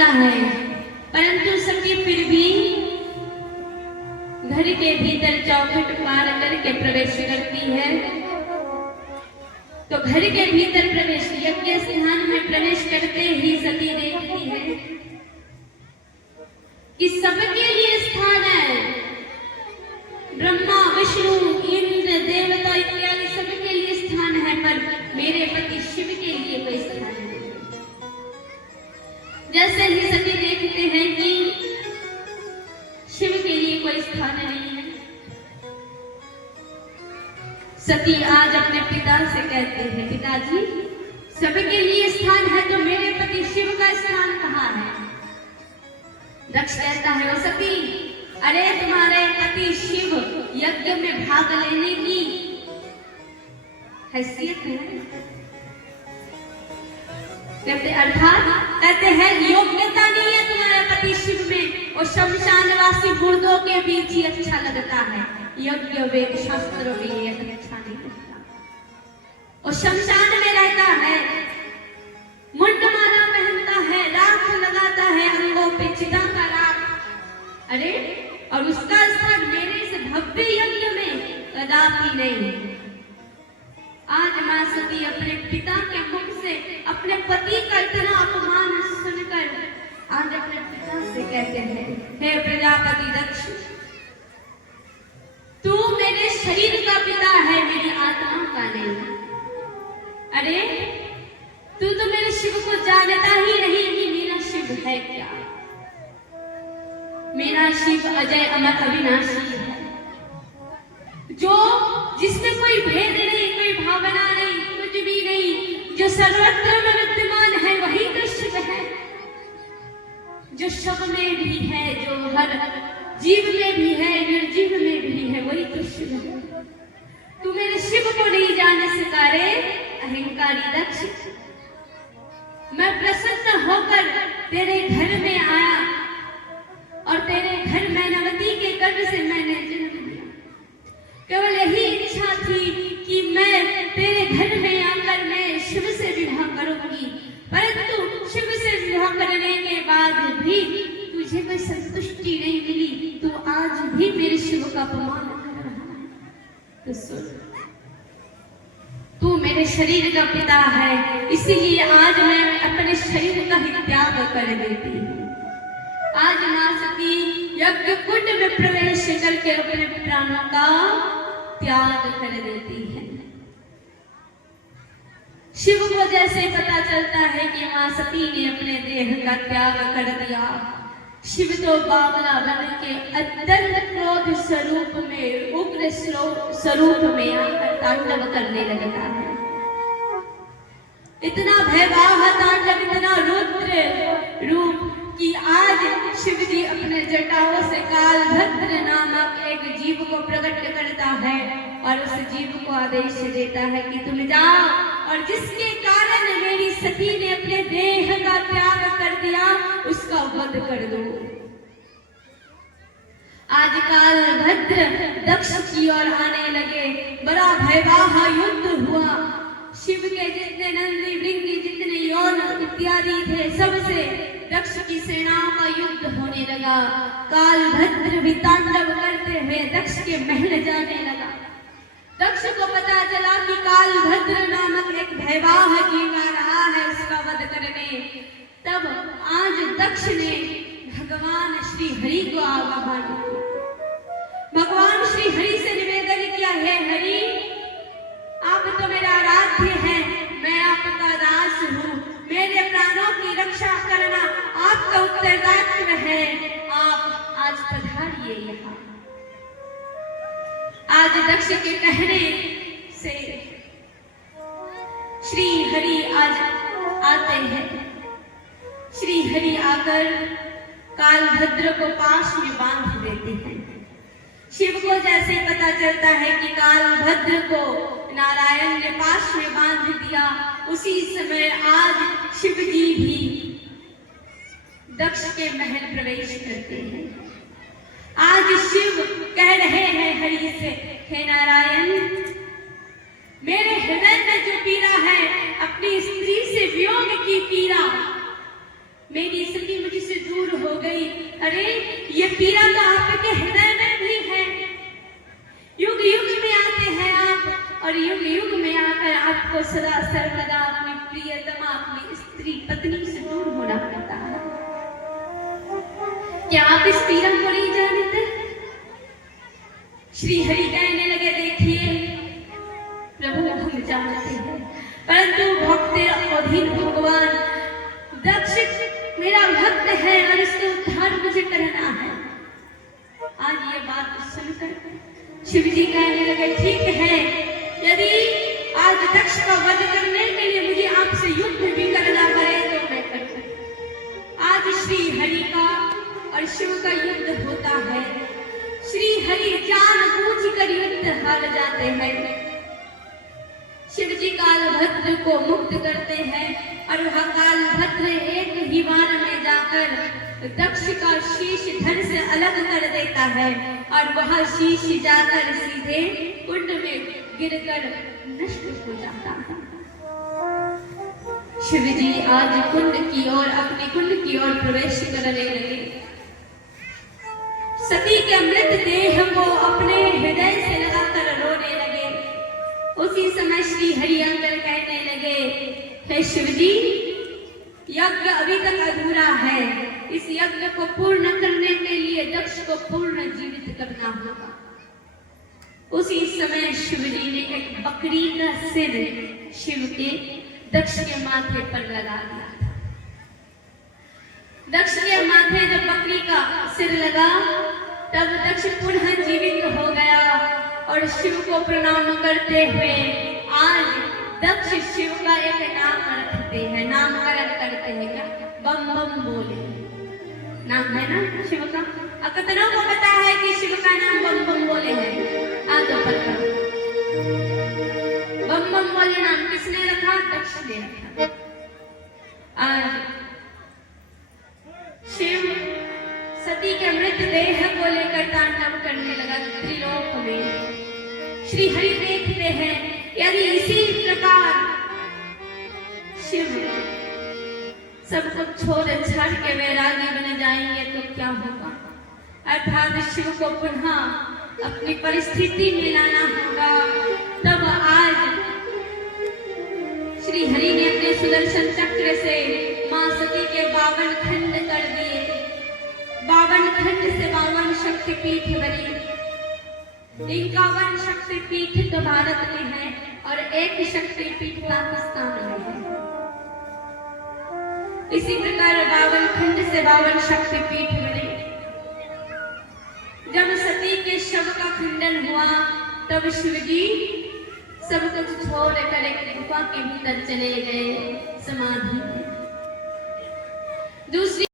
लगता है, परंतु सती फिर भी घर के भीतर चौखट पार करके प्रवेश करती है। तो घर के भीतर प्रवेश, यज्ञ स्थान में प्रवेश करते ही सती देखती है कि सबके लिए स्थान है, ब्रह्मा विष्णु इंद्र देवता इत्यादि सबके लिए स्थान है, पर मेरे पति शिव के लिए कोई स्थान नहीं। जैसे ही सती देखते हैं कि शिव के लिए कोई स्थान नहीं है, सती आज अपने पिता से कहते हैं, पिताजी सबके लिए स्थान है तो मेरे पति शिव का स्थान कहाँ है? दक्ष कहता है, ओ सती, अरे तुम्हारे पति शिव यज्ञ में भाग लेने की हैसियत है? कहते अर्थात कहते हैं योग्यता नहीं है तुम्हारे पति शिव में, और शमशानवासी मुर्दों के बीच ही अच्छा लगता है, यज्ञ वेद शास्त्रों में ये अच्छा नहीं लगता। और शमशान में रहता है, मुंडमाला पहनता है, राख लगाता है अंगों पे, चिता का राख, अरे और उसका स्थान मेरे से भव्य यज्ञ में कदापि नहीं। आज मां सती अपने पिता के मुख से अपने पति का इतना अपमान सुनकर आज अपने पिता से कहते हैं, हे प्रजापति दक्ष, तू मेरे शरीर का पिता है, मेरी आत्मा का नहीं। अरे तू तो मेरे शिव को जानता ही नहीं कि मेरा शिव है क्या। मेरा शिव अजय अमर अविनाशी है, जो जिसमें कोई भेद नहीं, कोई भावना नहीं, कुछ भी नहीं, जो सर्वत्र में विद्यमान है वही तो शिव है, जो शव में भी है, जो हर जीव में भी है, निर्जीव में भी है, वही तो शिव है। तू मेरे शिव को नहीं जान सका रे अहंकारी दक्ष। मैं प्रसन्न होकर तेरे घर में आया और तेरे घर मैनावती के गर्भ से मैंने जन्म लिया। केवल यही इच्छा थी कि मैं तेरे घर में आकर मैं शिव से विवाह करूंगी, परंतु शिव से विवाह करने के बाद भी तुझे कोई संतुष्टि नहीं मिली, तू आज भी मेरे शिव का अपमान कर रहा है। तो सुन, तू मेरे शरीर का पिता है, इसीलिए आज मैं अपने शरीर का ही त्याग कर देती हूँ। आज मां सती यज्ञ कुंड में प्रवेश करके अपने प्राणों का त्याग कर देती है। शिव को जैसे पता चलता है कि मां सती ने अपने देह का त्याग कर दिया, शिव तो बावला बन के अत्यंत क्रोध स्वरूप में, उग्र स्वरूप में आकर तांडव करने लगता है। इतना भयावह तांडव, इतना रुद्र रूप कि आज शिव जी अपने जटाओं से कालभद्र नामक एक जीव को प्रकट करता है और उस जीव को आदेश देता है कि तुम जाओ और जिसके कारण मेरी सती ने अपने देह का त्याग कर दिया उसका वध कर दो। आज कालभद्र दक्ष की ओर आने लगे, बड़ा भयावह युद्ध हुआ। शिव के जितने नंदी भृंगी, जितने यौन इत्यादि थे, सबसे दक्ष की सेनाओं का युद्ध होने लगा। कालभद्र भी तांडव करते हुए दक्ष के महल जाने लगा। दक्ष को पता चला कि कालभद्र नामक एक भयावह जीव आ रहा है उसका वध करने। तब आज दक्ष ने भगवान श्री हरि को आवाहन किया। भगवान श्री हरि से निवेदन किया, हे हरि, आप तो मेरा आराध्य है, मैं आपका दास हूँ, मेरे प्राणों की रक्षा करना आपका उत्तरदायित्व है, आप आज पधारिए यहाँ। आज दक्ष के कहने से श्री हरि आज आते हैं। श्री हरि आकर कालभद्र को पाश में बांध देते हैं। शिव को जैसे पता चलता है कि कालभद्र को नारायण ने पाश में बांध दिया, उसी समय आज शिव जी भी दक्ष के महल प्रवेश करते हैं। आज शिव कह रहे हैं हरि से, हे नारायण, मेरे हृदय में जो पीड़ा है, अपनी स्त्री से वियोग की पीड़ा, मेरी सखी मुझसे दूर हो गई। अरे ये पीड़ा तो आपके हृदय में भी है। युग युग में आते हैं आप और युग युग में आकर आपको सदा सर्वदा अपनी प्रियतमा, अपनी स्त्री पत्नी से दूर होना पड़ता है। क्या आप इस पीड़ा को नहीं जानते? श्री हरि कहने लगे, देखिए प्रभु हम जानते हैं, परंतु भक्त अधीन भगवान दक्ष मेरा भक्त है और इसका उद्धार मुझे करना है। आज ये बात सुनकर शिव जी कहने लगे, ठीक है, यदि आज दक्ष का वध करने के लिए मुझे आपसे युद्ध भी करना पड़े तो मैं करूं। आज श्री हरि का और शिव का युद्ध होता है। श्री हरि जानबूझकर युद्ध हार जाते हैं। शिव जी कालभद्र को मुक्त करते हैं और वह कालभद्र एक ही बार में जाकर दक्ष का शीश धड़ से अलग कर देता है और वह शीश जाकर सीधे कुंड में गिरकर नष्ट हो जाता है। शिव जी आज कुंड की ओर, अपने कुंड की ओर प्रवेश करने लगे। सती के अमृत देह को अपने हृदय से लगाकर रोने लगे। उसी समय श्री हरि अंदर कहने लगे, हे शिव जी, यज्ञ अभी तक अधूरा है। इस यज्ञ को पूर्ण करने के लिए दक्ष को पूर्ण जीवित करना होगा। उसी समय शिव जी ने एक बकरी का सिर शिव के दक्ष के माथे पर लगा दिया। दक्ष के माथे जब बकरी का सिर लगा तब दक्ष पुनः जीवित हो गया और शिव को प्रणाम करते हुए आज दक्ष शिव का एक नाम रखते हैं, नामकरण करते हैं। क्या? बम बम बोले नाम है ना शिव का। कितनों को पता है कि शिव का नाम बम बम बोले है? आज पता। बम बम बोले नाम किसने रखा? दक्ष ने रखा। आज शिव सती के मृतदेह को लेकर तांडव करने लगा त्रिलोक में। श्री हरि देखते हैं, यदि इसी प्रकार शिव सबको छोड़ छाड़ के वैरागी बन जाएंगे तो क्या होगा? अर्थात शिव को पुनः अपनी परिस्थिति में लाना होगा। तब आज श्री हरि ने अपने सुदर्शन चक्र से मां सती के 52 खंड कर दिए। 52 खंड से 52 शक्तिपीठ बनी। 51 शक्तिपीठ तो भारत में है और एक शक्तिपीठ पाकिस्तान में है। इसी प्रकार 52 खंड से 52 शक्तिपीठ बने। जब सती के शव का खंडन हुआ तब शिव जी सब कुछ छोड़ कर एक गुफा के भीतर चले गए समाधि में। दूसरी